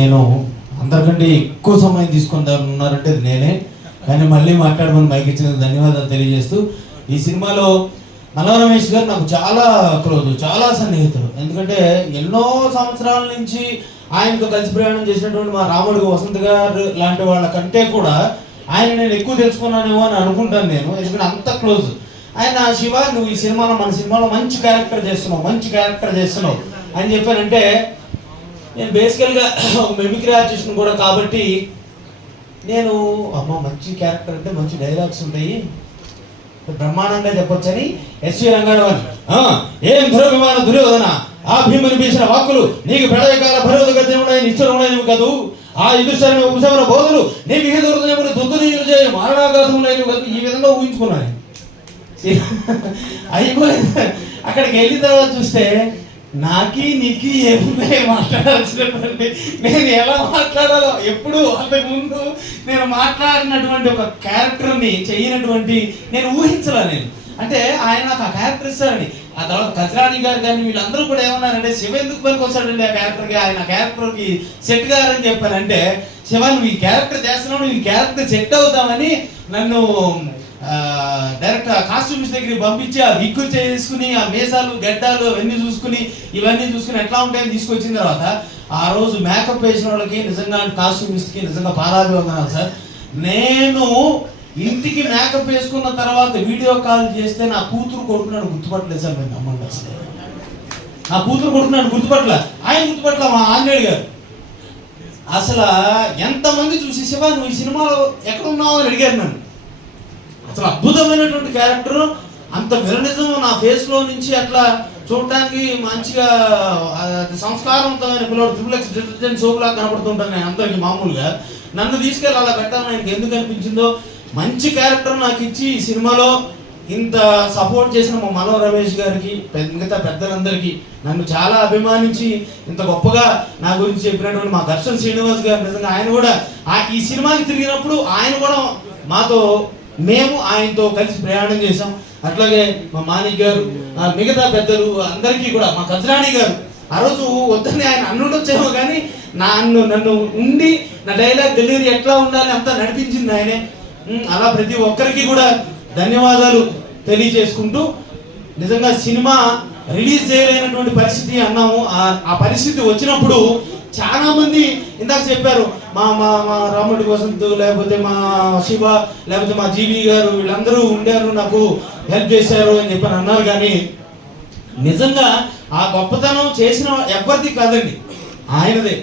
నేను అందరికంటే ఎక్కువ సమయం తీసుకున్నారంటే అది నేనే. కానీ మళ్ళీ మాట్లాడమని మైక్ ఇచ్చినందుకు ధన్యవాదాలు తెలియజేస్తూ, ఈ సినిమాలో నల్ల రమేష్ గారు నాకు చాలా క్లోజ్, చాలా సన్నిహితుడు. ఎందుకంటే ఎన్నో సంవత్సరాల నుంచి ఆయనతో కలిసి ప్రయాణం చేసినటువంటి మా రాముడు వసంత్ గారు లాంటి వాళ్ళ కంటే కూడా ఆయన నేను ఎక్కువ తెలుసుకున్నానేమో అని అనుకుంటాను నేను. ఎందుకంటే అంత క్లోజ్ ఆయన. శివ, నువ్వు ఈ సినిమాలో మన సినిమాలో మంచి క్యారెక్టర్ చేస్తున్నావు అని చెప్పానంటే, నేను బేసికల్గా మిమిక్రీ ఆర్టిస్ట్ని కూడా కాబట్టి నేను మంచి క్యారెక్టర్ అంటే మంచి డైలాగ్స్ ఉంటాయి, బ్రహ్మాండంగా చెప్పొచ్చని ఎస్వి రంగారావు ఏం దురభిమాన దుర్యోధన ఆ భీముని భీషణ వాక్కులు నీకు పెడయకాల భరోధ గజముడైన ఇష్టముడైనవి కదూ ఆ యుధిష్ఠిర ఉపశమన బోధులు నీ విహితులు దుద్దు నీళ్ళు చేయ మారణాకాశములైనవి కదూ. ఈ విధంగా ఊహించుకున్నాను. అయిపోయింది. అక్కడికి వెళ్ళిన తర్వాత చూస్తే నీకు ఏమున్నాయి మాట్లాడాల్సినటువంటి, నేను ఎలా మాట్లాడాలో ఎప్పుడు అంతకుముందు నేను మాట్లాడినటువంటి ఒక క్యారెక్టర్ని చేయనటువంటి నేను ఊహించలే నేను. అంటే ఆయన నాకు ఆ క్యారెక్టర్ ఇస్తారండి. ఆ తర్వాత కత్రాణి గారు కానీ వీళ్ళందరూ కూడా ఏమన్నారంటే, శివ ఎందుకు పనికి వస్తాడండి ఆ క్యారెక్టర్కి, ఆయన క్యారెక్టర్కి సెట్ గారని చెప్పానంటే, శివ నువ్వు ఈ క్యారెక్టర్ చేస్తున్నావు, నువ్వు ఈ క్యారెక్టర్ సెట్ అవుతామని నన్ను డైరెక్ట్ కాస్ట్యూమ్స్ దగ్గరికి పంపించి ఆ విగ్గు చేసుకుని ఆ మీసాలు గడ్డాలు ఇవన్నీ చూసుకుని ఎట్లా ఉంటాయని తీసుకొచ్చిన తర్వాత ఆ రోజు మేకప్ వేసిన వాళ్ళకి నిజంగా కాస్ట్యూమిస్ట్కి నిజంగా పాదాభివందనాలు సార్. నేను ఇంటికి మేకప్ వేసుకున్న తర్వాత వీడియో కాల్ చేస్తే నా కూతురు కొడుకు నన్ను గుర్తుపట్టలేదు సార్. నేను అమ్మండి అసలు నా కూతురు కొడుకు నన్ను గుర్తుపట్టలే, ఆయన గుర్తుపట్టలే మా ఆంజనేయుడు గారు. అసలు ఎంతమంది చూసి శివ నువ్వు ఈ సినిమాలో ఎక్కడున్నావు అని అడిగారు నన్ను. అసలు అద్భుతమైనటువంటి క్యారెక్టర్, అంత విరనిజం నా ఫేస్లో నుంచి అట్లా చూడటానికి మంచిగా సంస్కారవంతమైన పిల్లలు త్రిపుల్ డిటర్జెంట్ సోపులా కనపడుతుంటాను నేను అందరికీ మామూలుగా. నన్ను తీసుకెళ్ళి అలా పెట్టాలని ఆయనకి ఎందుకు అనిపించిందో మంచి క్యారెక్టర్ నాకు ఇచ్చి ఈ సినిమాలో ఇంత సపోర్ట్ చేసిన మా మనో రమేష్ గారికి, మిగతా పెద్దలందరికీ, నన్ను చాలా అభిమానించి ఇంత గొప్పగా నా గురించి చెప్పినటువంటి మా దర్శన్ శ్రీనివాస్ గారు, నిజంగా ఆయన కూడా ఈ సినిమాకి తిరిగినప్పుడు ఆయన కూడా మాతో మేము ఆయనతో కలిసి ప్రయాణం చేసాం. అట్లాగే మా మాణిక్ గారు, మిగతా పెద్దలు అందరికీ కూడా, మా కజ్రాణి గారు ఆ రోజు వద్దని ఆయన అన్నుండొచ్చేమో కానీ నన్ను ఉండి నా డైలాగ్ డెలివరీ ఎట్లా ఉండాలి అంతా నడిపించింది ఆయనే. అలా ప్రతి ఒక్కరికి కూడా ధన్యవాదాలు తెలియజేసుకుంటూ, నిజంగా సినిమా రిలీజ్ చేయలేనటువంటి పరిస్థితి అన్నాము. ఆ పరిస్థితి వచ్చినప్పుడు చాలా మంది ఇందాక చెప్పారు, మా మా మా రాముడి వసంత్, లేకపోతే మా శివ, లేకపోతే మా జీవి గారు, వీళ్ళందరూ ఉండారు, నాకు హెల్ప్ చేశారు అని చెప్పని అన్నారు. కానీ నిజంగా ఆ గొప్పతనం చేసిన ఎవరిది కాదండి, ఆయనదే.